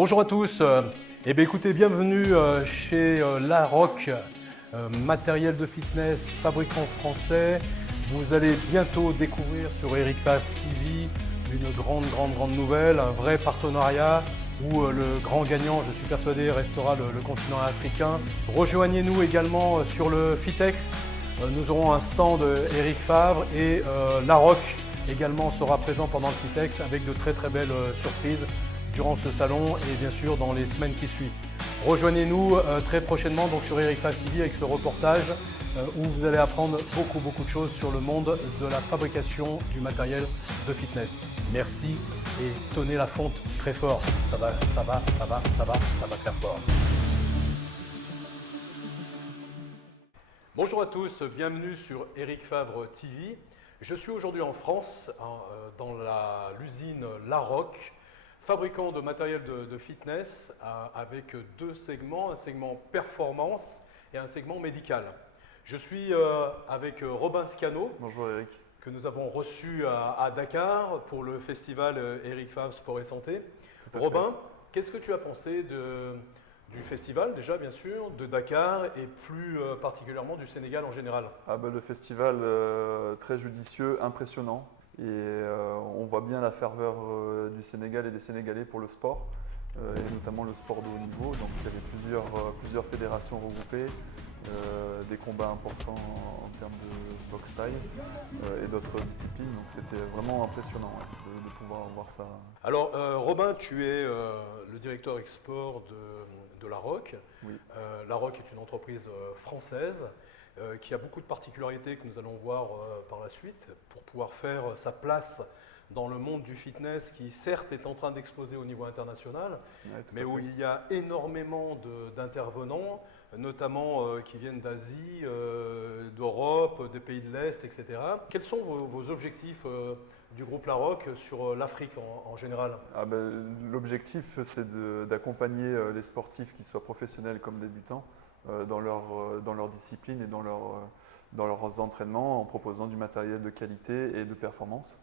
Bonjour à tous, écoutez, bienvenue chez Larrock, matériel de fitness, fabricant français. Vous allez bientôt découvrir sur Eric Favre TV une grande nouvelle, un vrai partenariat où le grand gagnant, je suis persuadé, restera le continent africain. Rejoignez-nous également sur le Fitex, nous aurons un stand Eric Favre et Larrock également sera présent pendant le Fitex avec de très belles surprises durant ce salon et bien sûr dans les semaines qui suivent. Rejoignez-nous très prochainement donc sur Eric Favre TV avec ce reportage où vous allez apprendre beaucoup de choses sur le monde de la fabrication du matériel de fitness. Merci et tenez la fonte très fort. Ça va faire fort. Bonjour à tous, bienvenue sur Eric Favre TV. Je suis aujourd'hui en France, dans l'usine Larrock, fabricant de matériel de fitness avec deux segments, un segment performance et un segment médical. Je suis avec Robin Scano. Bonjour Eric. Que nous avons reçu à Dakar pour le festival Eric Favre Sport et Santé. Robin, qu'est-ce que tu as pensé du festival déjà bien sûr, de Dakar et plus particulièrement du Sénégal en général? Le festival très judicieux, impressionnant. Et on voit bien la ferveur du Sénégal et des Sénégalais pour le sport, et notamment le sport de haut niveau. Donc il y avait plusieurs fédérations regroupées, des combats importants en termes de boxe taille et d'autres disciplines. Donc c'était vraiment impressionnant de pouvoir voir ça. Alors Robin, tu es le directeur export de Larrock. Oui. Larrock est une entreprise française qui a beaucoup de particularités que nous allons voir par la suite pour pouvoir faire sa place dans le monde du fitness qui certes est en train d'exploser au niveau international, mais où il y a énormément d'intervenants, notamment qui viennent d'Asie, d'Europe, des pays de l'Est, etc. Quels sont vos objectifs du groupe Larrock sur l'Afrique en général? L'objectif, c'est d'accompagner les sportifs, qu'ils soient professionnels comme débutants, dans leur discipline et dans leurs entraînements en proposant du matériel de qualité et de performance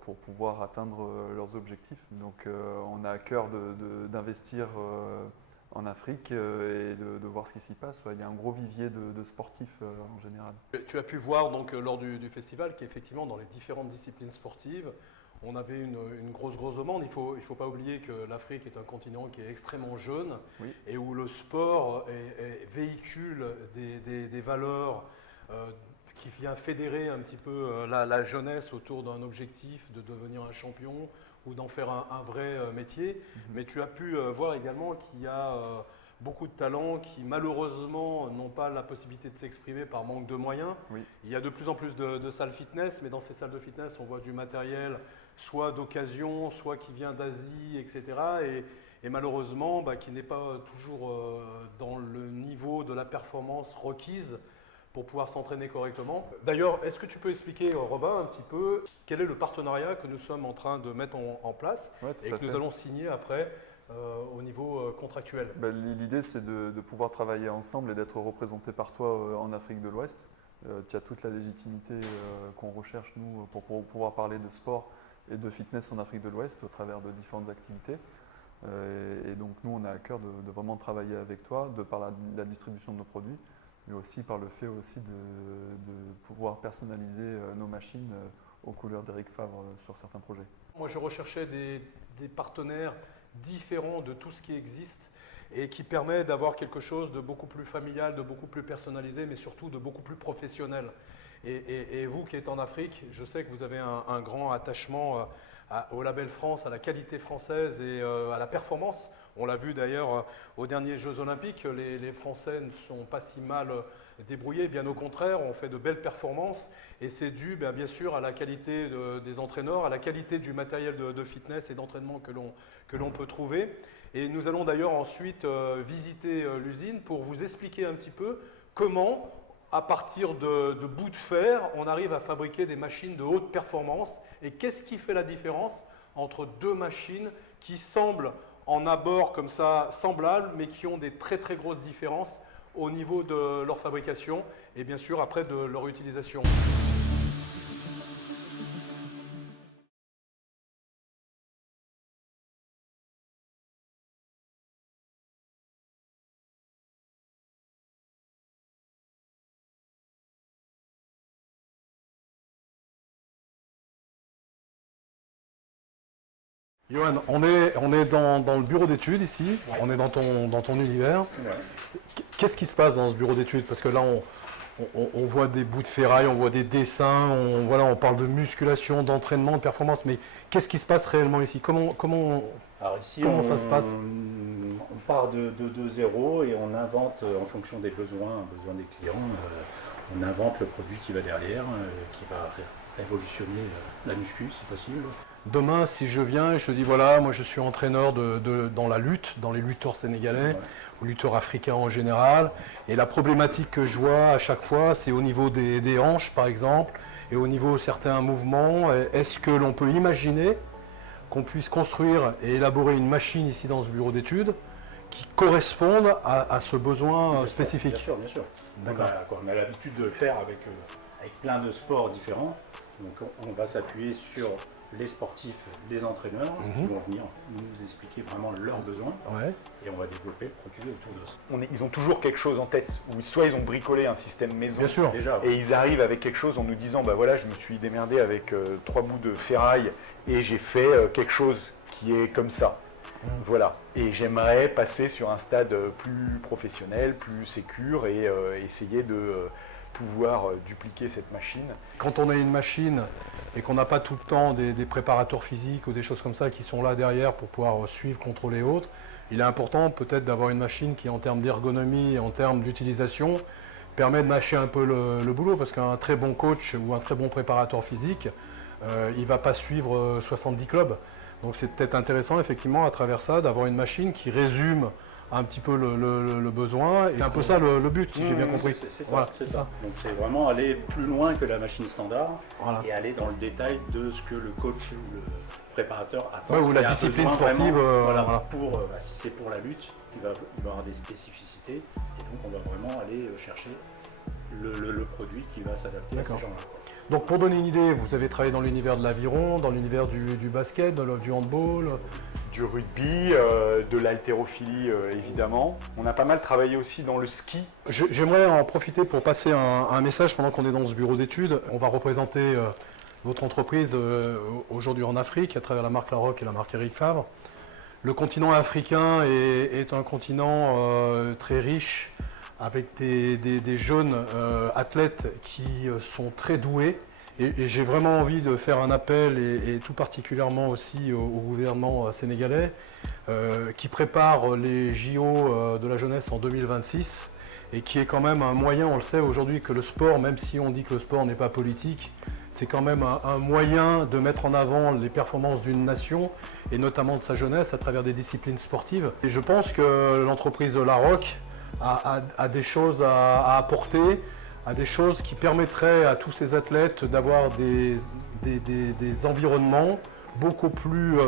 pour pouvoir atteindre leurs objectifs. Donc on a à cœur d'investir en Afrique et de voir ce qui s'y passe. Il y a un gros vivier de sportifs en général. Tu as pu voir donc, lors du festival qu'effectivement dans les différentes disciplines sportives, on avait une grosse demande. Il faut pas oublier que l'Afrique est un continent qui est extrêmement jeune, oui, et où le sport véhicule des valeurs qui vient fédérer un petit peu la jeunesse autour d'un objectif de devenir un champion ou d'en faire un vrai métier. Mm-hmm. Mais tu as pu voir également qu'il y a beaucoup de talents qui malheureusement n'ont pas la possibilité de s'exprimer par manque de moyens. Oui. Il y a de plus en plus de salles fitness, mais dans ces salles de fitness, on voit du matériel soit d'occasion, soit qui vient d'Asie, etc. Et malheureusement, qui n'est pas toujours dans le niveau de la performance requise pour pouvoir s'entraîner correctement. D'ailleurs, est-ce que tu peux expliquer, Robin, un petit peu quel est le partenariat que nous sommes en train de mettre en place et que nous allons signer après au niveau contractuel? L'idée, c'est de pouvoir travailler ensemble et d'être représenté par toi en Afrique de l'Ouest. Tu as toute la légitimité qu'on recherche, nous, pour pouvoir parler de sport et de fitness en Afrique de l'Ouest au travers de différentes activités. Et donc, nous, on a à cœur de vraiment travailler avec toi, de par la distribution de nos produits, mais aussi par le fait aussi de pouvoir personnaliser nos machines aux couleurs d'Eric Favre sur certains projets. Moi, je recherchais des partenaires différents de tout ce qui existe et qui permet d'avoir quelque chose de beaucoup plus familial, de beaucoup plus personnalisé, mais surtout de beaucoup plus professionnel. Et vous qui êtes en Afrique, je sais que vous avez un grand attachement au label France, à la qualité française et à la performance. On l'a vu d'ailleurs aux derniers Jeux Olympiques, les Français ne sont pas si mal débrouillés, bien au contraire, on fait de belles performances et c'est dû bien sûr à la qualité des entraîneurs, à la qualité du matériel de fitness et d'entraînement que l'on peut trouver. Et nous allons d'ailleurs ensuite visiter l'usine pour vous expliquer un petit peu comment, à partir de bouts de fer, on arrive à fabriquer des machines de haute performance. Et qu'est-ce qui fait la différence entre deux machines qui semblent en abord comme ça semblables, mais qui ont des très grosses différences au niveau de leur fabrication et bien sûr après de leur utilisation. Johan, on est dans le bureau d'études ici, on est dans ton univers. Ouais. Qu'est-ce qui se passe dans ce bureau d'études? Parce que là, on voit des bouts de ferraille, on voit des dessins, on parle de musculation, d'entraînement, de performance, mais qu'est-ce qui se passe réellement ici? Alors ici, Comment ça se passe? On part de zéro et on invente en fonction des besoins des clients, on invente le produit qui va derrière, qui va révolutionner la muscu si possible. Demain, si je viens et je dis voilà, moi je suis entraîneur dans la lutte, dans les lutteurs sénégalais, ou lutteurs africains en général, et la problématique que je vois à chaque fois, c'est au niveau des hanches par exemple, et au niveau de certains mouvements. Est-ce que l'on peut imaginer qu'on puisse construire et élaborer une machine ici dans ce bureau d'études qui corresponde à ce besoin spécifique? Bien sûr. D'accord. On a l'habitude de le faire avec plein de sports différents, donc on va s'appuyer sur les sportifs, les entraîneurs qui vont venir nous expliquer vraiment leurs besoins et on va développer le produit autour de ça. Ils ont toujours quelque chose en tête, ou soit ils ont bricolé un système maison, Bien sûr. Déjà, et ils arrivent avec quelque chose en nous disant bah voilà, je me suis démerdé avec 3 bouts de ferraille et j'ai fait quelque chose qui est comme ça. Voilà, et j'aimerais passer sur un stade plus professionnel, plus sécure et essayer de pouvoir dupliquer cette machine. Quand on a une machine et qu'on n'a pas tout le temps des préparateurs physiques ou des choses comme ça qui sont là derrière pour pouvoir suivre, contrôler autres, il est important peut-être d'avoir une machine qui, en termes d'ergonomie et en termes d'utilisation, permet de mâcher un peu le boulot, parce qu'un très bon coach ou un très bon préparateur physique, il ne va pas suivre 70 clubs. Donc c'est peut-être intéressant effectivement à travers ça d'avoir une machine qui résume un petit peu le besoin. C'est un peu ça le but, si j'ai bien compris. C'est ça, Voilà, c'est ça. Donc c'est vraiment aller plus loin que la machine standard et aller dans le détail de ce que le coach ou le préparateur attend. Ou la discipline sportive. Si c'est pour la lutte, il va avoir des spécificités et donc on va vraiment aller chercher le produit qui va s'adapter à ces gens-là. Donc pour donner une idée, vous avez travaillé dans l'univers de l'aviron, dans l'univers du basket, du handball, du rugby, de l'haltérophilie évidemment. On a pas mal travaillé aussi dans le ski. J'aimerais en profiter pour passer un message pendant qu'on est dans ce bureau d'études. On va représenter votre entreprise aujourd'hui en Afrique à travers la marque Larocque et la marque Eric Favre. Le continent africain est un continent très riche, avec des jeunes athlètes qui sont très doués. Et j'ai vraiment envie de faire un appel, et tout particulièrement aussi au gouvernement sénégalais, qui prépare les JO de la jeunesse en 2026, et qui est quand même un moyen, on le sait aujourd'hui, que le sport, même si on dit que le sport n'est pas politique, c'est quand même un moyen de mettre en avant les performances d'une nation, et notamment de sa jeunesse, à travers des disciplines sportives. Et je pense que l'entreprise Larocque a des choses à apporter, à des choses qui permettraient à tous ces athlètes d'avoir des environnements beaucoup plus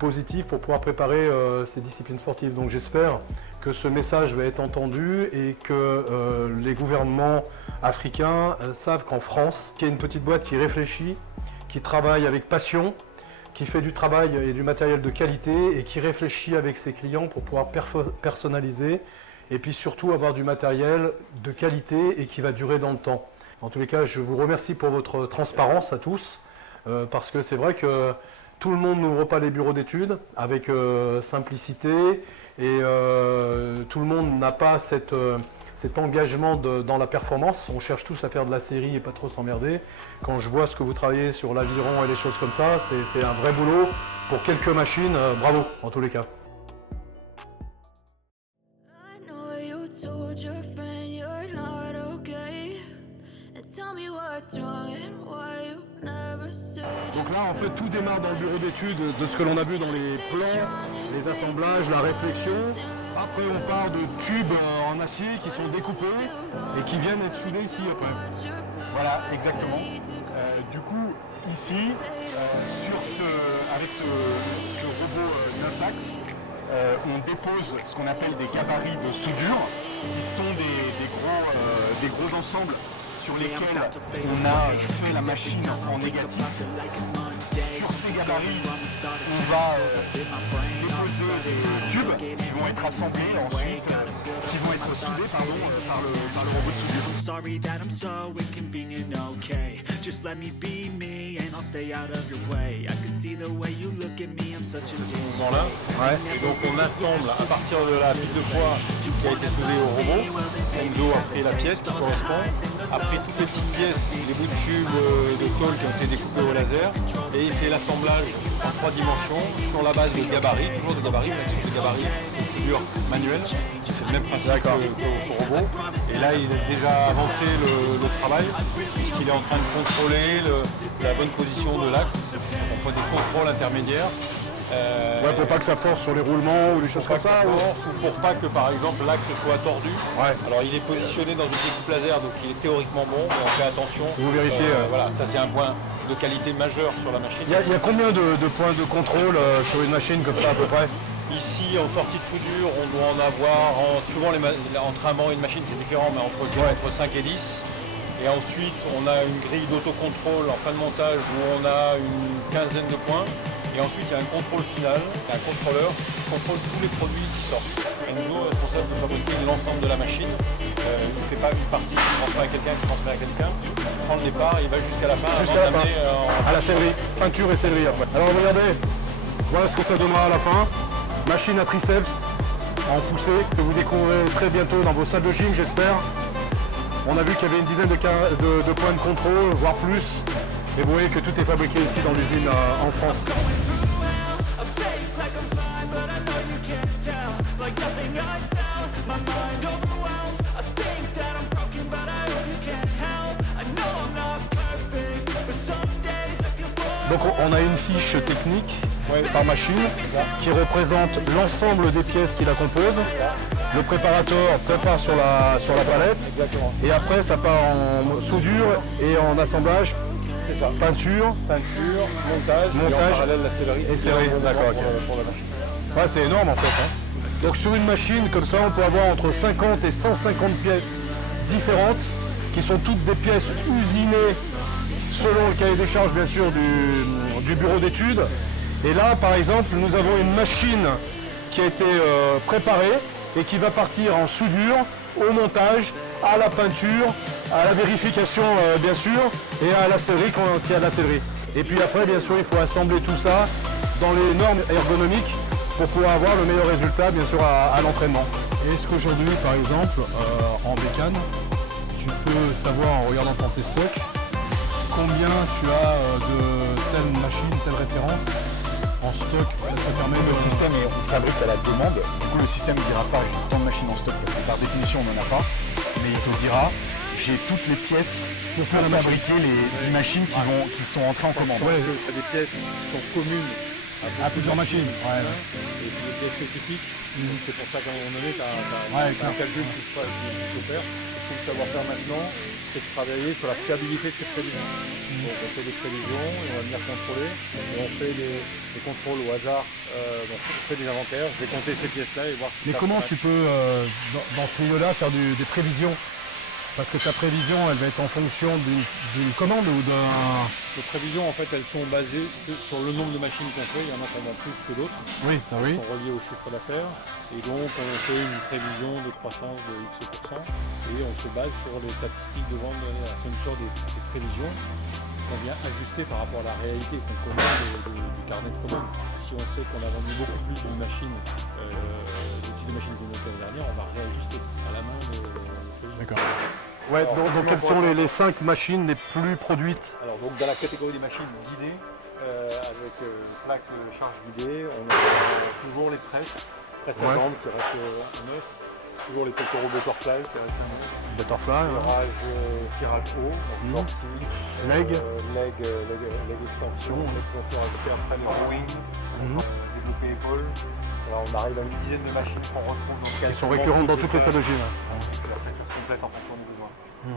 positifs pour pouvoir préparer ces disciplines sportives. Donc j'espère que ce message va être entendu et que les gouvernements africains savent qu'en France, qu'il y a une petite boîte qui réfléchit, qui travaille avec passion, qui fait du travail et du matériel de qualité et qui réfléchit avec ses clients pour pouvoir personnaliser et puis surtout avoir du matériel de qualité et qui va durer dans le temps. En tous les cas, je vous remercie pour votre transparence à tous, parce que c'est vrai que tout le monde n'ouvre pas les bureaux d'études avec simplicité, et tout le monde n'a pas cet engagement dans la performance. On cherche tous à faire de la série et pas trop s'emmerder. Quand je vois ce que vous travaillez sur l'aviron et les choses comme ça, c'est un vrai boulot pour quelques machines. Bravo en tous les cas. Donc là, en fait, tout démarre dans le bureau d'études de ce que l'on a vu dans les plans, les assemblages, la réflexion. Après, on part de tubes en acier qui sont découpés et qui viennent être soudés ici après. Voilà, exactement. Du coup, ici, avec ce robot 9 axes, on dépose ce qu'on appelle des gabarits de soudure, qui sont des gros ensembles sur lesquels on a fait la machine en négatif. Sur ces gabarits, on va déposer des tubes qui vont être assemblés ensuite, qui vont être soudés par le robot de soudure. Just let me be me and I'll stay out of your way. I can see the way you look at me, I'm such a Là. Ouais. Et donc on assemble à partir de la pile de poids qui a été soudée au robot. Enzo a pris la pièce qui correspond, a pris toutes les petites pièces, les bouts de tubes de tôle qui ont été découpés au laser, et il fait l'assemblage en 3 dimensions sur la base de gabarits, toujours de gabarits, mais sur des gabarits de soudure manuelle. C'est le même principe qu'au robot. Et là il a déjà avancé le travail, puisqu'il est en train de contrôler la bonne position de l'axe. On fait des contrôles intermédiaires. Ouais, pour pas que ça force sur les roulements ou des choses comme ça. Ou pour pas que par exemple l'axe soit tordu. Ouais. Alors il est positionné dans une découpe laser, donc il est théoriquement bon, mais on fait attention. Vous vérifiez. Voilà, ça c'est un point de qualité majeur sur la machine. Il y a combien de points de contrôle sur une machine comme ça à peu près? Ici, en sortie de soudure, on doit en avoir, souvent entre un banc et une machine c'est différent, mais entre 5 et 10. Et ensuite, on a une grille d'autocontrôle en fin de montage où on a une quinzaine de points. Et ensuite, il y a un contrôle final, un contrôleur qui contrôle tous les produits qui sortent. Enzo est responsable de fabriquer l'ensemble de la machine. Il ne fait pas une partie qui transmet à quelqu'un, qui transmet à quelqu'un. Il prend le départ et il va jusqu'à la fin. Jusqu'à la fin. À la sellerie. Peinture et sellerie après. Alors regardez, voilà ce que ça donnera à la fin. Machine à triceps en poussée que vous découvrirez très bientôt dans vos salles de gym, j'espère. On a vu qu'il y avait une dizaine de points de contrôle, voire plus. Et vous voyez que tout est fabriqué ici dans l'usine en France. Donc on a une fiche technique par machine qui représente l'ensemble des pièces qui la composent. Le préparateur prépare sur la palette. Exactement. Et après ça part en soudure et en assemblage. C'est ça. Peinture, montage et en parallèle la sellerie. Et sellerie, d'accord, ok. Pour la machine. Ouais, c'est énorme en fait. Hein. Donc sur une machine comme ça, on peut avoir entre 50 et 150 pièces différentes qui sont toutes des pièces usinées selon le cahier des charges bien sûr du bureau d'études. Et là par exemple, nous avons une machine qui a été préparée et qui va partir en soudure, au montage, à la peinture, à la vérification bien sûr, et à la sellerie quand il y a de la sellerie. Et puis après bien sûr il faut assembler tout ça dans les normes ergonomiques pour pouvoir avoir le meilleur résultat bien sûr à l'entraînement. Est-ce qu'aujourd'hui par exemple en bécane, tu peux savoir en regardant tes stocks combien tu as de telle machine, telle référence en stock? Ça te permet Le système est fabrique à la demande. Du coup, le système ne dira pas j'ai tant de machines en stock parce que par définition on n'en a pas. Mais il te dira j'ai toutes les pièces pour fabriquer les machines qui sont entrées en commande. Ouais. C'est des pièces qui sont communes À plusieurs machines. Ouais. et c'est des pièces spécifiques. Donc c'est pour ça qu'à un moment donné, tu as clair. un calcul qui se faire. Ce qu'il faut savoir faire maintenant, c'est de travailler sur la fiabilité de ces prévisions. Donc on fait des prévisions et on va venir contrôler. Et on fait des contrôles au hasard. Donc on fait des inventaires. Je vais compter ces pièces-là et voir si Mais ça comment match. tu peux, dans ce milieu-là, faire des prévisions? Parce que ta prévision, elle va être en fonction d'une commande ou d'un... Les prévisions, en fait, elles sont basées sur le nombre de machines qu'on fait. Il y en a qu'on vend plus que d'autres. Oui, ça oui. Qui sont reliées au chiffre d'affaires. Et donc, on fait une prévision de croissance de X%. Et on se base sur les statistiques de vente de l'année. C'est une sorte des prévisions qu'on vient ajuster par rapport à la réalité qu'on connaît du carnet de commandes. Si on sait qu'on a vendu beaucoup plus d'une machine, de type de machine que l'année dernière, on va réajuster à la main de prévision. D'accord. Ouais, donc quelles sont les 5 machines les plus produites? Alors donc dans la catégorie des machines guidées, avec plaque charge guidée, on a toujours les presses à jambes qui restent en neuf, toujours les Totoro Butterfly qui restent en neuf, Butterfly, tirage haut, donc sortie, leg extension, les pointeurs externes, après les rowing, développer épaule. Alors on arrive à une dizaine de machines qu'on retrouve dans qui sont récurrentes dans toutes les salles de gym. Et après ça se complète en fonction des besoins. Et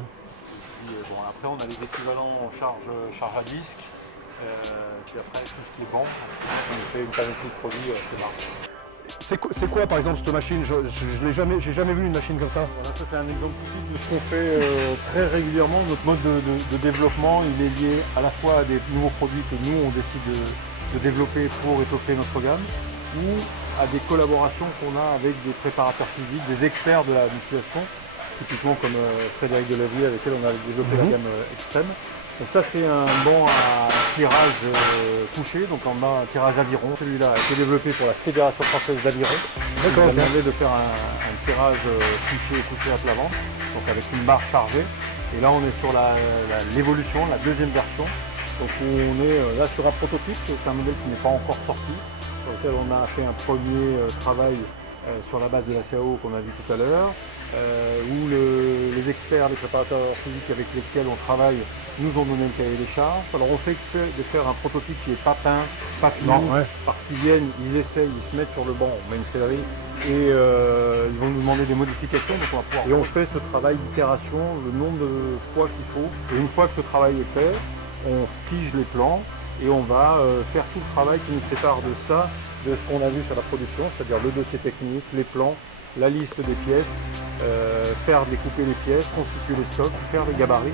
puis, bon, après on a les équivalents en charge à disque. Puis après tout ce qui est banque, on fait une panoplie de produits assez large. C'est quoi par exemple cette machine? J'ai jamais vu une machine comme ça. Voilà, ça c'est un exemple typique de ce qu'on fait très régulièrement. Notre mode de développement, il est lié à la fois à des nouveaux produits que nous on décide de développer pour étoffer notre gamme, ou à des collaborations qu'on a avec des préparateurs physiques, des experts de la musculation, typiquement comme Frédéric Delavier avec qui on a développé la gamme extrême. Donc ça c'est un banc à tirage couché, donc en bas un tirage aviron. Celui-là a été développé pour la Fédération française d'aviron. D'accord. On a demandé de faire un tirage couché à plat ventre, donc avec une barre chargée. Et là on est sur l'évolution, la deuxième version. Donc on est là sur un prototype, c'est un modèle qui n'est pas encore sorti, sur lequel on a fait un premier travail sur la base de la CAO qu'on a vu tout à l'heure, où les experts, les préparateurs physiques avec lesquels on travaille nous ont donné le cahier des charges. Alors on fait de faire un prototype qui n'est pas peint, pas fini, parce qu'ils viennent, ils essayent, ils se mettent sur le banc, on met une sellerie, et ils vont nous demander des modifications, donc on va pouvoir. Et on fait ce travail d'itération, le nombre de fois qu'il faut, et une fois que ce travail est fait, on fige les plans et on va faire tout le travail qui nous sépare de ça, de ce qu'on a vu sur la production, c'est-à-dire le dossier technique, les plans, la liste des pièces, faire découper les pièces, constituer les stocks, faire les gabarits,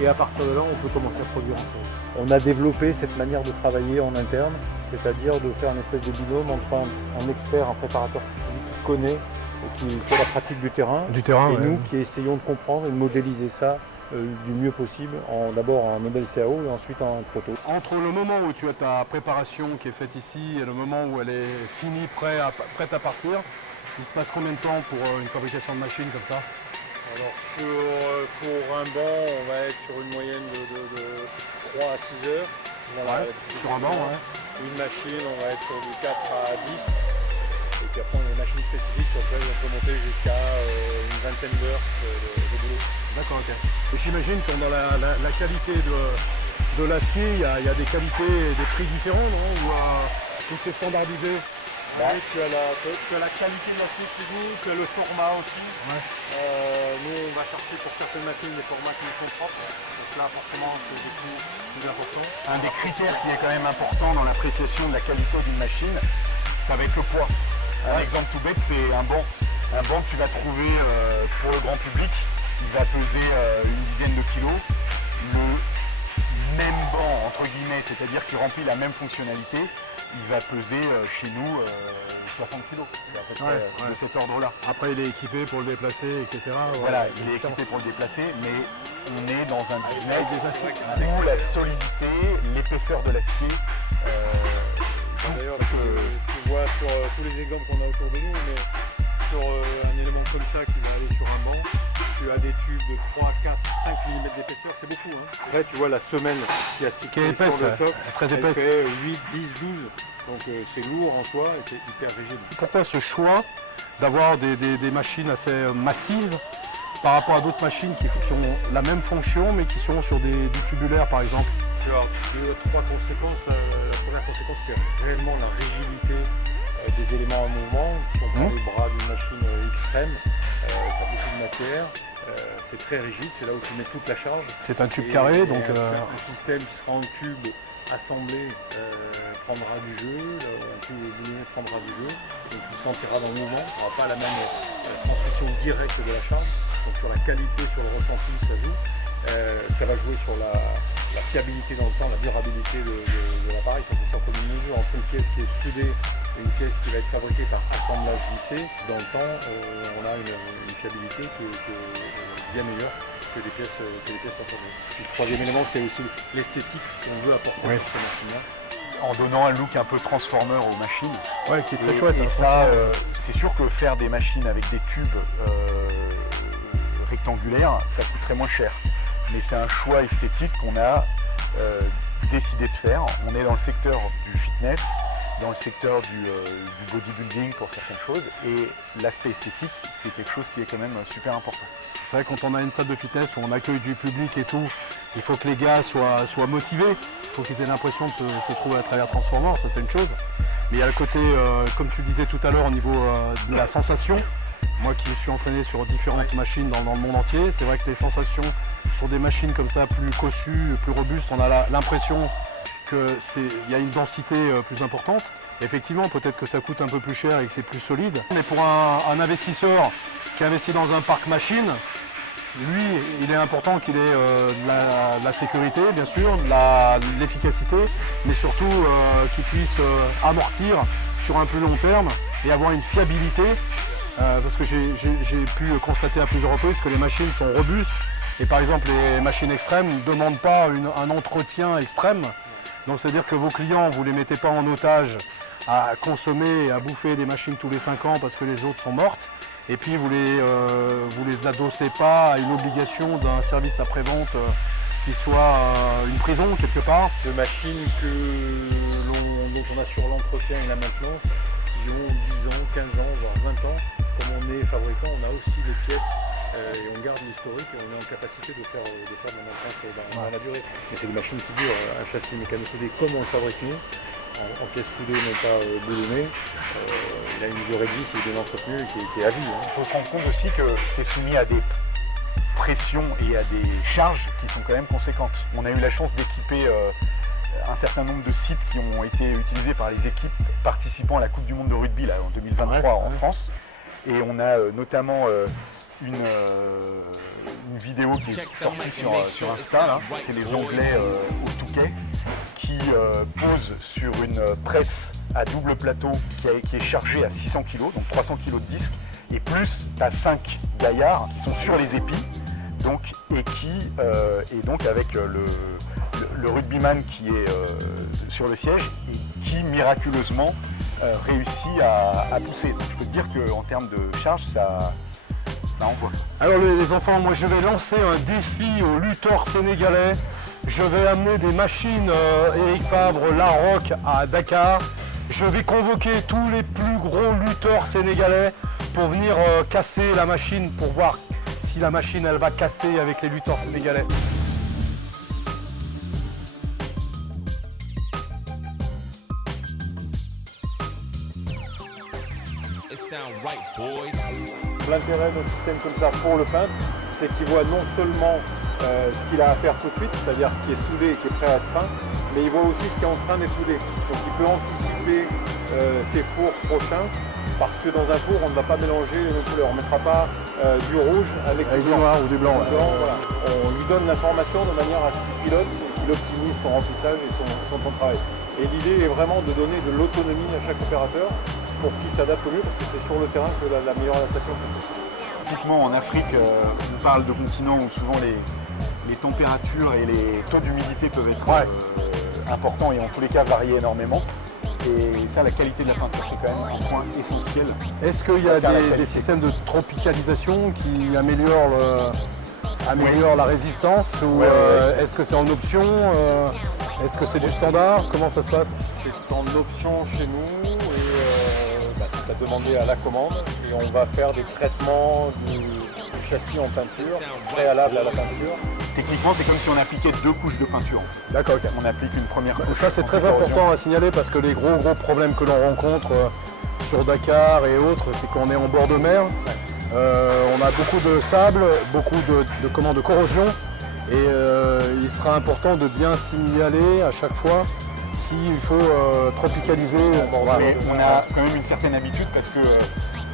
et à partir de là, on peut commencer à produire en série. On a développé cette manière de travailler en interne, c'est-à-dire de faire une espèce de binôme entre un expert, un préparateur qui connaît et qui fait la pratique du terrain, et nous qui essayons de comprendre et de modéliser ça du mieux possible, d'abord en modèle CAO et ensuite en proto. Entre le moment où tu as ta préparation qui est faite ici et le moment où elle est finie, prête à partir, il se passe combien de temps pour une fabrication de machine comme ça? Alors pour un banc, on va être sur une moyenne de 3 à 6 heures. Voilà, sur un banc, Une machine, on va être sur du 4 à 10. Et puis après, on a des machines spécifiques sur lesquelles on peut monter jusqu'à une vingtaine d'heures de boulot. D'accord, ok. Et j'imagine que dans la qualité de l'acier, il y a des qualités et des prix différents, non? Ou tout c'est standardisé? Oui, tu as la qualité de l'acier toujours, tu as le format aussi. Ouais. Nous, on va chercher pour certaines machines des formats qui nous sont propres. Donc là, forcément, c'est des coûts plus importants. Un des critères qui est quand même important dans l'appréciation de la qualité d'une machine, ça va être le poids. Un exemple tout bête, c'est un banc. Un banc que tu vas trouver pour le grand public, il va peser une dizaine de kilos. Le même banc, entre guillemets, c'est-à-dire qu'il remplit la même fonctionnalité, il va peser chez nous 60 kilos. C'est à peu près de cet ordre-là. Après, il est équipé pour le déplacer, etc. Voilà, il est équipé pour le déplacer, mais on est dans un business où la solidité, l'épaisseur de l'acier. D'ailleurs, tu vois sur tous les exemples qu'on a autour de nous, mais sur un élément comme ça qui va aller sur un banc, tu as des tubes de 3, 4, 5 mm d'épaisseur, c'est beaucoup. Après, tu vois la semelle qui est épaisse, sur le socle, très épaisse. Elle fait 8, 10, 12. Donc c'est lourd en soi et c'est hyper rigide. Pourquoi ce choix d'avoir des machines assez massives par rapport à d'autres machines qui ont la même fonction mais qui sont sur du tubulaire par exemple? Alors, 3 conséquences. La première conséquence, c'est réellement la rigidité des éléments en mouvement. Si on prend les bras d'une machine extrême, tu as beaucoup de matière. C'est très rigide, c'est là où tu mets toute la charge. C'est un tube carré, donc un système qui sera en tube assemblé prendra du jeu, un tube bouliné prendra du jeu, donc tu le sentiras dans le mouvement, tu n'auras pas la même transmission directe de la charge, donc sur la qualité, sur le ressenti, ça joue. Ça va jouer sur la fiabilité dans le temps, la durabilité de l'appareil, ça fait sorte d'une mesure entre une pièce qui est soudée et une pièce qui va être fabriquée par assemblage vissé. Dans le temps, on a une fiabilité qui est bien meilleure que les pièces assemblées. Le troisième élément, c'est aussi l'esthétique qu'on veut apporter sur ces machines-là. En donnant un look un peu transformer aux machines. Ouais, qui est très chouette. Et ça, c'est sûr que faire des machines avec des tubes rectangulaires, ça coûterait moins cher. Mais c'est un choix esthétique qu'on a décidé de faire. On est dans le secteur du fitness, dans le secteur du bodybuilding pour certaines choses. Et l'aspect esthétique, c'est quelque chose qui est quand même super important. C'est vrai, quand on a une salle de fitness où on accueille du public et tout, il faut que les gars soient motivés. Il faut qu'ils aient l'impression de se trouver à travers Transformer, ça c'est une chose. Mais il y a le côté, comme tu le disais tout à l'heure, au niveau de la sensation. Moi qui me suis entraîné sur différentes machines dans le monde entier, c'est vrai que les sensations sur des machines comme ça, plus cossues, plus robustes, on a l'impression qu'il y a une densité plus importante. Effectivement, peut-être que ça coûte un peu plus cher et que c'est plus solide. Mais pour un investisseur qui investit dans un parc machine, lui, il est important qu'il ait de la sécurité, bien sûr, de l'efficacité, mais surtout qu'il puisse amortir sur un plus long terme et avoir une fiabilité. Parce que j'ai pu constater à plusieurs reprises que les machines sont robustes Et par exemple, les machines extrêmes ne demandent pas un entretien extrême. Donc c'est-à-dire que vos clients, vous ne les mettez pas en otage à consommer et à bouffer des machines tous les 5 ans parce que les autres sont mortes. Et puis vous les adossez pas à une obligation d'un service après-vente qui soit une prison quelque part. De machines dont on assure l'entretien et la maintenance, qui ont 10 ans, 15 ans, voire 20 ans. Comme on est fabricant, on a aussi les pièces et on garde l'historique et on est en capacité de faire de la maintenance dans la durée. Mais c'est des machines qui durent. Un châssis mécano-soudé comme on le fabrique nous, en pièces soudées, non pas boulonnées, il a une durée de vie, s'il est bien entretenu, qui est à vie. Il faut se rendre compte aussi que c'est soumis à des pressions et à des charges qui sont quand même conséquentes. On a eu la chance d'équiper un certain nombre de sites qui ont été utilisés par les équipes participant à la Coupe du Monde de rugby là, en 2023 en France. Et on a notamment une vidéo qui est sortie sur Insta, là. C'est les Anglais au Touquet qui posent sur une presse à double plateau qui est chargée à 600 kg, donc 300 kg de disques, et plus tu as 5 gaillards qui sont sur les épis, et donc avec le rugbyman qui est sur le siège et qui miraculeusement réussit à pousser. Donc je peux te dire qu'en termes de charge, ça envoie. Alors les enfants, moi je vais lancer un défi aux lutteurs sénégalais. Je vais amener des machines Eric Favre Larroque à Dakar. Je vais convoquer tous les plus gros lutteurs sénégalais pour venir casser la machine, pour voir si la machine elle va casser avec les lutteurs sénégalais. L'intérêt d'un système comme ça pour le peintre, c'est qu'il voit non seulement ce qu'il a à faire tout de suite, c'est-à-dire ce qui est soudé et qui est prêt à être peint, mais il voit aussi ce qui est en train d'être soudé. Donc il peut anticiper ses fours prochains, parce que dans un four, on ne va pas mélanger les couleurs. On ne mettra pas du rouge avec du noir ou du blanc. Voilà. On lui donne l'information de manière à ce qu'il pilote et qu'il optimise son remplissage et son temps de travail. Et l'idée est vraiment de donner de l'autonomie à chaque opérateur pour qu'il s'adapte au mieux, parce que c'est sur le terrain que la meilleure adaptation est possible. Typiquement en Afrique, on parle de continents où souvent les températures et les taux d'humidité peuvent être importants et en tous les cas varier énormément. Et ça, la qualité de la peinture, c'est quand même un point essentiel. Est-ce qu'il y a des systèmes de tropicalisation qui améliorent la résistance ou est-ce que c'est en option est-ce que c'est du standard? Comment ça se passe? C'est en option chez nous et c'est à demander à la commande et on va faire des traitements du châssis en peinture préalable à la peinture. Techniquement, c'est comme si on appliquait 2 couches de peinture. D'accord, ok. On applique une première couche. Ça, c'est très important à signaler parce que les gros problèmes que l'on rencontre sur Dakar et autres, c'est qu'on est en bord de mer. On a beaucoup de sable, beaucoup de corrosion. Et il sera important de bien signaler à chaque fois s'il faut tropicaliser. Mais on a quand même une certaine habitude parce que,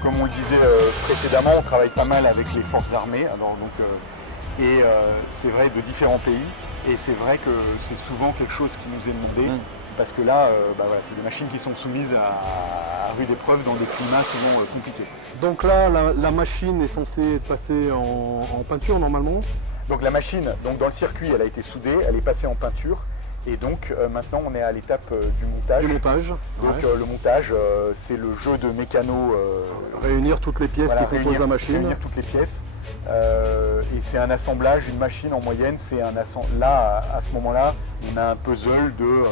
comme on le disait précédemment, on travaille pas mal avec les forces armées. Alors, c'est vrai de différents pays. Et c'est vrai que c'est souvent quelque chose qui nous est demandé. Parce que là, c'est des machines qui sont soumises à rude épreuve dans des climats souvent compliqués. Donc là, la machine est censée être passée en peinture normalement. Donc la machine, dans le circuit, elle a été soudée, elle est passée en peinture. Et donc maintenant, on est à l'étape du montage. Donc le montage, c'est le jeu de mécano. Réunir toutes les pièces qui composent la machine. Réunir toutes les pièces. Et c'est un assemblage, une machine en moyenne, là, à ce moment-là, on a un puzzle de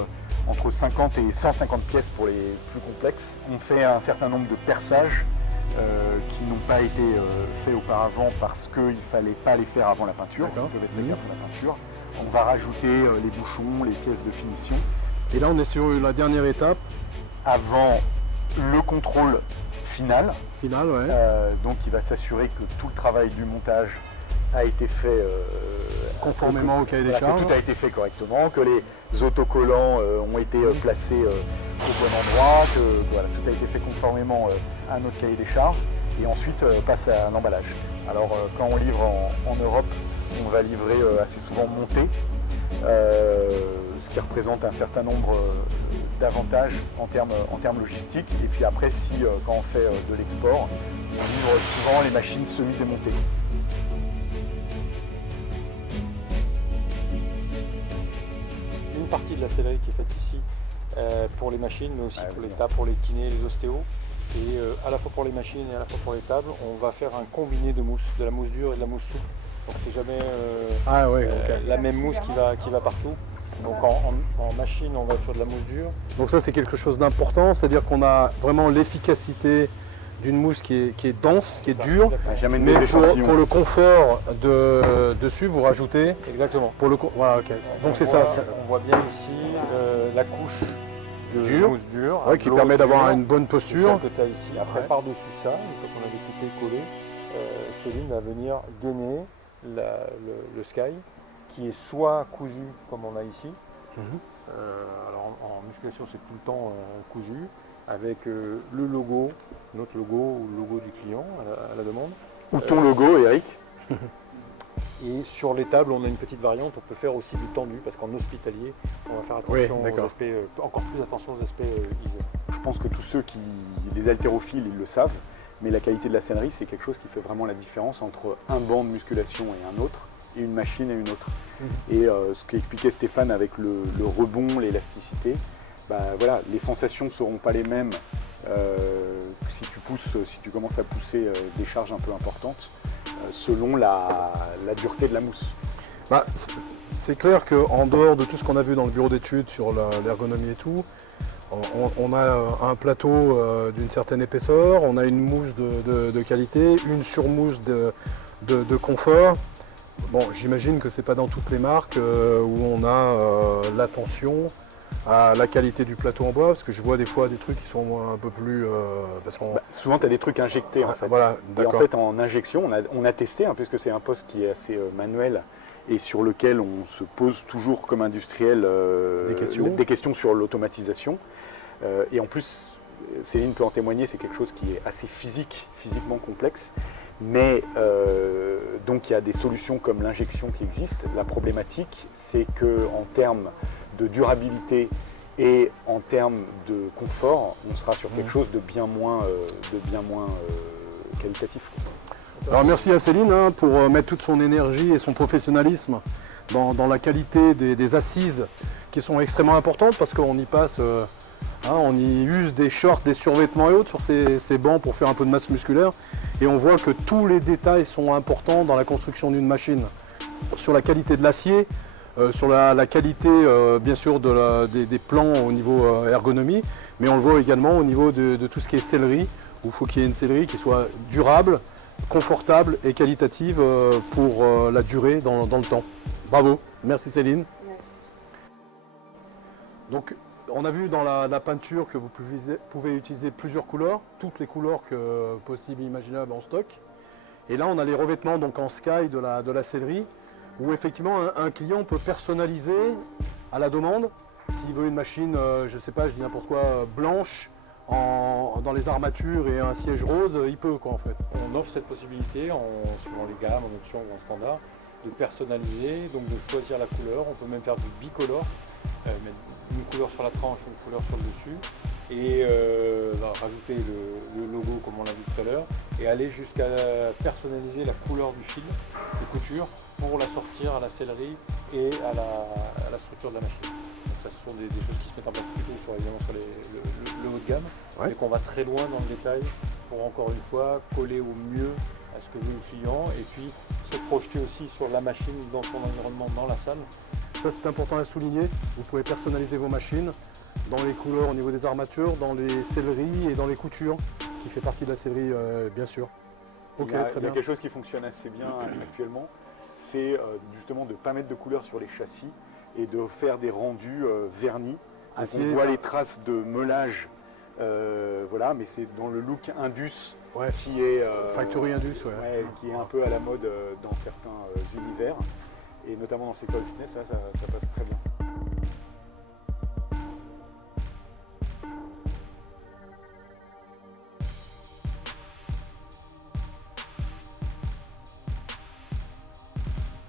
entre 50 et 150 pièces pour les plus complexes. On fait un certain nombre de perçages qui n'ont pas été faits auparavant parce qu'il ne fallait pas les faire avant la peinture. Ils peuvent être faits après la peinture. On va rajouter les bouchons, les pièces de finition. Et là, on est sur la dernière étape. Avant le contrôle final. Donc il va s'assurer que tout le travail du montage a été fait conformément au cahier des charges. Que tout a été fait correctement, que les autocollants ont été placés au bon endroit, que tout a été fait conformément à notre cahier des charges. Et ensuite passe à l'emballage. Alors quand on livre en Europe, on va livrer assez souvent monté, ce qui représente un certain nombre d'avantages en termes logistiques. Et puis après, quand on fait de l'export, on livre souvent les machines semi-démontées. partie de la sellerie qui est faite ici pour les machines, mais aussi pour les tables, pour les kinés, les ostéos. Et à la fois pour les machines et à la fois pour les tables, on va faire un combiné de mousse, de la mousse dure et de la mousse souple. Donc c'est jamais la même mousse qui va partout. Donc en machine, on va sur de la mousse dure. Donc ça, c'est quelque chose d'important, c'est-à-dire qu'on a vraiment l'efficacité d'une mousse qui est dense, qui est dure, mais pour le confort dessus, vous rajoutez. Exactement. Voilà, ok. Donc c'est ça. On voit bien ici la couche de mousse dure, qui permet d'avoir une bonne posture. Que tu as ici. Après, par-dessus ça, une fois qu'on a découpé, collé, Céline va venir gainer le sky, qui est soit cousu comme on a ici. Alors en musculation, c'est tout le temps cousu, avec le logo, notre logo ou le logo du client à la demande. Ou ton logo, Eric. Et sur les tables, on a une petite variante, on peut faire aussi du tendu, parce qu'en hospitalier, on va faire attention aux aspects, encore plus attention aux aspects ISO. Je pense que tous ceux les haltérophiles, ils le savent, mais la qualité de la sellerie, c'est quelque chose qui fait vraiment la différence entre un banc de musculation et un autre, et une machine et une autre. Et ce qu'expliquait Stéphane avec le rebond, l'élasticité, voilà, les sensations ne seront pas les mêmes si tu commences à pousser des charges un peu importantes, selon la dureté de la mousse. C'est clair qu'en dehors de tout ce qu'on a vu dans le bureau d'études sur l'ergonomie et tout, on a un plateau d'une certaine épaisseur, on a une mousse de qualité, une surmousse de confort. Bon, j'imagine que ce n'est pas dans toutes les marques où on a l'attention à la qualité du plateau en bois, parce que je vois des fois des trucs qui sont un peu plus... souvent, tu as des trucs injectés en fait. Voilà, et en fait, en injection, on a testé, puisque c'est un poste qui est assez manuel et sur lequel on se pose toujours comme industriel des questions sur l'automatisation. Et en plus, Céline peut en témoigner, c'est quelque chose qui est assez physiquement complexe. Mais donc il y a des solutions comme l'injection qui existent. La problématique, c'est qu'en termes de durabilité et en termes de confort, on sera sur quelque chose de bien moins qualitatif. Alors merci à Céline pour mettre toute son énergie et son professionnalisme dans la qualité des assises qui sont extrêmement importantes, parce qu'on y passe, on y use des shorts, des survêtements et autres sur ces bancs pour faire un peu de masse musculaire, et on voit que tous les détails sont importants dans la construction d'une machine. Sur la qualité de l'acier, sur la qualité bien sûr des plans au niveau ergonomie, mais on le voit également au niveau de tout ce qui est sellerie, où il faut qu'il y ait une sellerie qui soit durable, confortable et qualitative pour la durée dans le temps. Bravo, merci Céline. Donc on a vu dans la peinture que vous pouvez utiliser plusieurs couleurs, toutes les couleurs possibles et imaginables en stock. Et là on a les revêtements donc en sky de la sellerie, où effectivement un client peut personnaliser à la demande. S'il veut une machine, je ne sais pas, je dis n'importe quoi, blanche, dans les armatures et un siège rose, il peut en fait. On offre cette possibilité, suivant les gammes, en option ou en standard, de personnaliser, donc de choisir la couleur. On peut même faire du bicolore, mettre une couleur sur la tranche, une couleur sur le dessus, et rajouter le logo comme on l'a vu tout à l'heure, et aller jusqu'à personnaliser la couleur du fil de couture pour la sortir à la sellerie et à la structure de la machine. Donc ça, ce sont des choses qui se mettent en place plutôt sur le haut de gamme, et qu'on va très loin dans le détail pour encore une fois coller au mieux à ce que veut le client, et puis se projeter aussi sur la machine dans son environnement, dans la salle. Ça c'est important à souligner, vous pouvez personnaliser vos machines dans les couleurs au niveau des armatures, dans les selleries et dans les coutures, qui fait partie de la sellerie bien sûr. Ok, très bien. Il y a quelque chose qui fonctionne assez bien actuellement, c'est justement de ne pas mettre de couleur sur les châssis et de faire des rendus vernis. On voit les traces de meulage, voilà, mais c'est dans le look Indus qui est Factory Indus, qui est un peu à la mode dans certains univers, et notamment dans le secteur du fitness, ça passe très bien.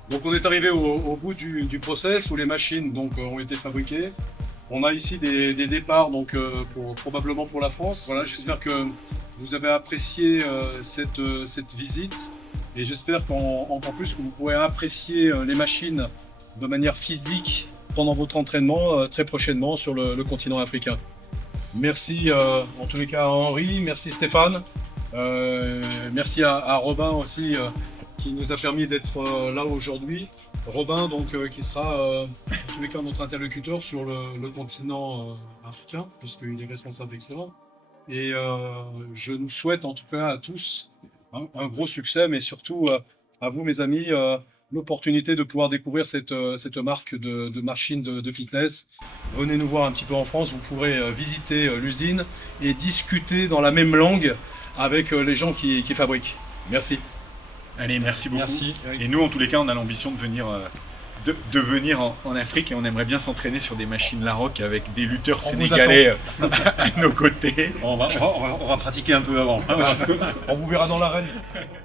Donc on est arrivé au bout du process où les machines donc, ont été fabriquées. On a ici des départs donc, probablement pour la France. Voilà, j'espère que vous avez apprécié cette visite, et j'espère qu'en plus que vous pourrez apprécier les machines de manière physique pendant votre entraînement très prochainement sur le continent africain. Merci en tous les cas à Henri, merci Stéphane, merci à Robin aussi qui nous a permis d'être là aujourd'hui. Robin donc qui sera en tous les cas notre interlocuteur sur le continent africain puisqu'il est responsable excellent. Et je nous souhaite en tout cas à tous un gros succès, mais surtout à vous mes amis, l'opportunité de pouvoir découvrir cette marque de machines de fitness. Venez nous voir un petit peu en France, vous pourrez visiter l'usine et discuter dans la même langue avec les gens qui fabriquent. Merci. Allez, merci beaucoup. Merci. Et nous, en tous les cas, on a l'ambition de venir, venir en Afrique et on aimerait bien s'entraîner sur des machines Larrock avec des lutteurs sénégalais à nos côtés. On va pratiquer un peu avant. On vous verra dans l'arène.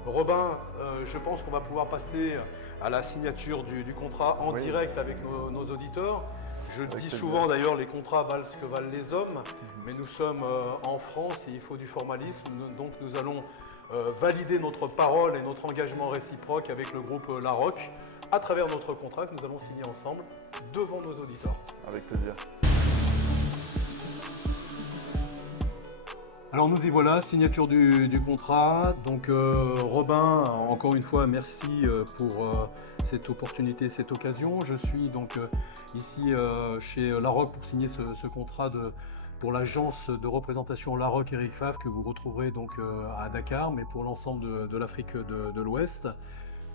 Robin, je pense qu'on va pouvoir passer à la signature du contrat en direct avec nos auditeurs. Je le dis souvent d'ailleurs, les contrats valent ce que valent les hommes, mais nous sommes en France et il faut du formalisme, donc nous allons valider notre parole et notre engagement réciproque avec le groupe Larrock à travers notre contrat que nous allons signer ensemble devant nos auditeurs. Avec plaisir. Alors nous y voilà, signature du contrat. Donc Robin, encore une fois, merci pour cette opportunité, cette occasion. Je suis donc ici chez Larrock pour signer ce contrat pour l'agence de représentation Larrock Eric Favre que vous retrouverez donc à Dakar, mais pour l'ensemble de l'Afrique de l'Ouest.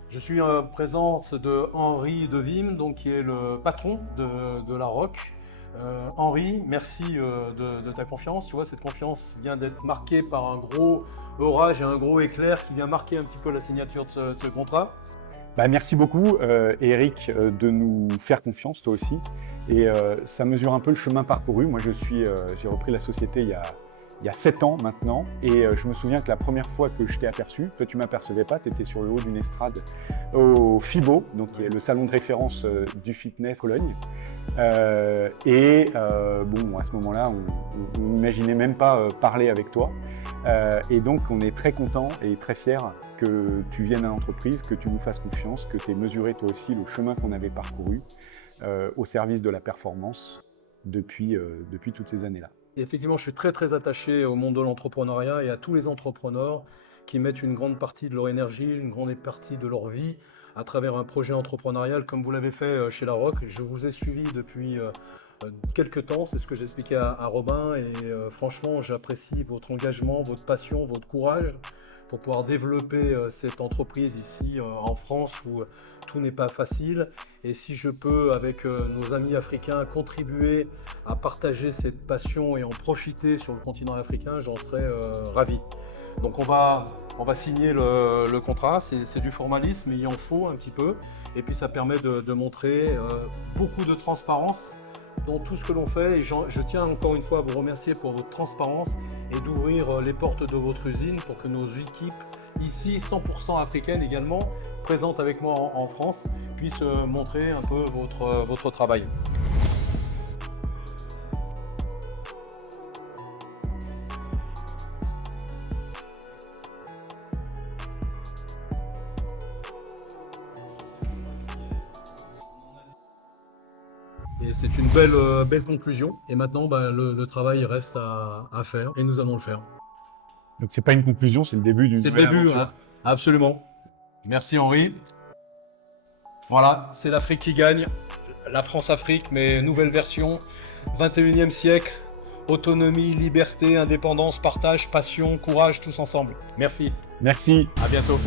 Je suis en présence de Henri Devim, donc qui est le patron de Larrock. Henri, merci de ta confiance. Tu vois, cette confiance vient d'être marquée par un gros orage et un gros éclair qui vient marquer un petit peu la signature de ce contrat. Merci beaucoup, Eric, de nous faire confiance, toi aussi. Et ça mesure un peu le chemin parcouru. Moi, j'ai repris la société il y a 7 ans maintenant. Et je me souviens que la première fois que je t'ai aperçu, toi, tu ne m'apercevais pas, tu étais sur le haut d'une estrade au FIBO, donc qui est le salon de référence du fitness Cologne. À ce moment-là, on n'imaginait même pas parler avec toi. Et donc, on est très content et très fiers que tu viennes à l'entreprise, que tu nous fasses confiance, que tu aies mesuré toi aussi le chemin qu'on avait parcouru au service de la performance depuis toutes ces années-là. Effectivement, je suis très très attaché au monde de l'entrepreneuriat et à tous les entrepreneurs qui mettent une grande partie de leur énergie, une grande partie de leur vie à travers un projet entrepreneurial comme vous l'avez fait chez Larrock. Je vous ai suivi depuis quelques temps, c'est ce que j'ai expliqué à Robin et franchement j'apprécie votre engagement, votre passion, votre courage pour pouvoir développer cette entreprise ici en France où tout n'est pas facile. Et si je peux, avec nos amis africains, contribuer à partager cette passion et en profiter sur le continent africain, j'en serais ravi. Donc on va signer le contrat, c'est du formalisme, mais il en faut un petit peu. Et puis ça permet de montrer beaucoup de transparence dans tout ce que l'on fait. Et je tiens encore une fois à vous remercier pour votre transparence et d'ouvrir les portes de votre usine pour que nos équipes, ici 100% africaines également, présentes avec moi en France, puissent montrer un peu votre travail. Et c'est une belle conclusion. Et maintenant, le travail reste à faire et nous allons le faire. Donc c'est pas une conclusion, c'est le début d'une nouvelle aventure. C'est le début, hein. Absolument. Merci Henri. Voilà, c'est l'Afrique qui gagne. La France-Afrique, mais nouvelle version. 21e siècle. Autonomie, liberté, indépendance, partage, passion, courage, tous ensemble. Merci. Merci. À bientôt.